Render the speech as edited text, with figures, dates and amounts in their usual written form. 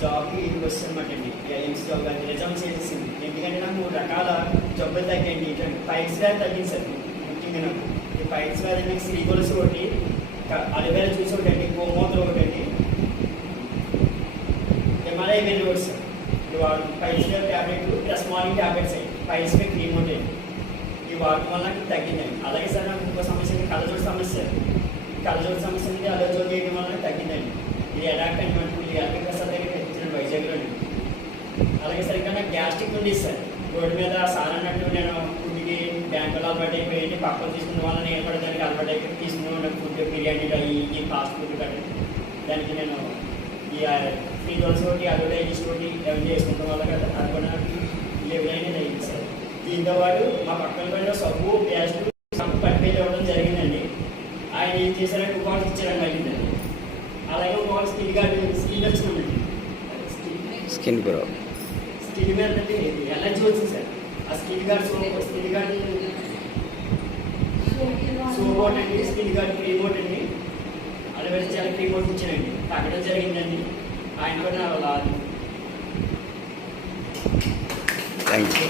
జాబ్కి వస్తుందన్నమాట అండి. ఎంసీ జాబ్ కానీ రిజర్వ్ చేసేసింది. ఎందుకంటే నాకు 3 రకాల జబ్బులు తగ్గాయండి. ఇటువంటి పైల్స్ వ్యాధి తగ్గింది సార్. ముఖ్యంగా నాకు ఈ పైల్స్ వ్యాధి నాకు శ్రీగొలుసు ఒకటి, అలివేర జ్యూస్ ఒకటండి, గోమూత్రం ఒకటండి, హిమాలయ వెల్ రోడ్స్ సార్. ఇది వాడు పైల్స్ వ్యాధి ట్యాబ్లెట్ ప్లస్ మార్నింగ్ ట్యాబ్లెట్స్ అండి. పైల్స్ మీద క్రీమ్ ఉంటాయి. ఈ వాడటం వల్ల నాకు తగ్గిందండి. అలాగే సార్ నాకు ఇంకో సమస్య కళ్ళజోడు సమస్య. కళ్ళజోడు సమస్య అనేది అలర్జీ చేయడం వల్ల తగ్గిందండి. ఇది ఎలాంటి అంటే ఎల్పీ ప్రసాద్ దగ్గర తెచ్చిన వైజాగ్లోని. అలాగే సార్ ఇంకా నాకు గ్యాస్ట్రిక్ ఉంది సార్. రోడ్డు మీద సార్ అన్నట్టు నేను ఫుడ్కి బ్యాంకులో అలవాటు అయిపోయింది. పక్కన తీసుకున్న వల్ల నేను కూడా దానికి అలవాటు అయిపోయి తీసుకున్నాను. ఫుడ్ బిర్యానీలు ఈ ఫాస్ట్ ఫుడ్ కట్టి దానికి నేను ఈ ఫ్రీ దోశ ఒకటి అడ్వర్టైజ్ ఒకటి ఎవరి చేసుకుంటాం వల్ల కదా అది కూడా నాకు ఎవరైనా అయింది సార్. దీంతో పాటు మా పక్కన పడిన సబ్బు పేస్ట్ పడిపోయి ఇవ్వడం జరిగిందండి. ఆయన ఏం చేశారంటే బాక్స్ ఇచ్చారని అడిగిందండి. అలాగే ఒక స్కిన్ గార్డ్ స్కిన్ వచ్చినామండి. స్కిన్ గ్రో స్కిన్ మీద అంటే ఎలర్జీ వచ్చింది సార్. ఆ skin guard skin guard soap ఒకటండి, స్కిన్ గార్డ్ క్రీమ్ ఒకటండి, అలవేర చాలా క్రీమ్ ఒకటి ఇచ్చానండి. తగ్గడం జరిగిందండి. ఆయన కూడా థ్యాంక్ యూ.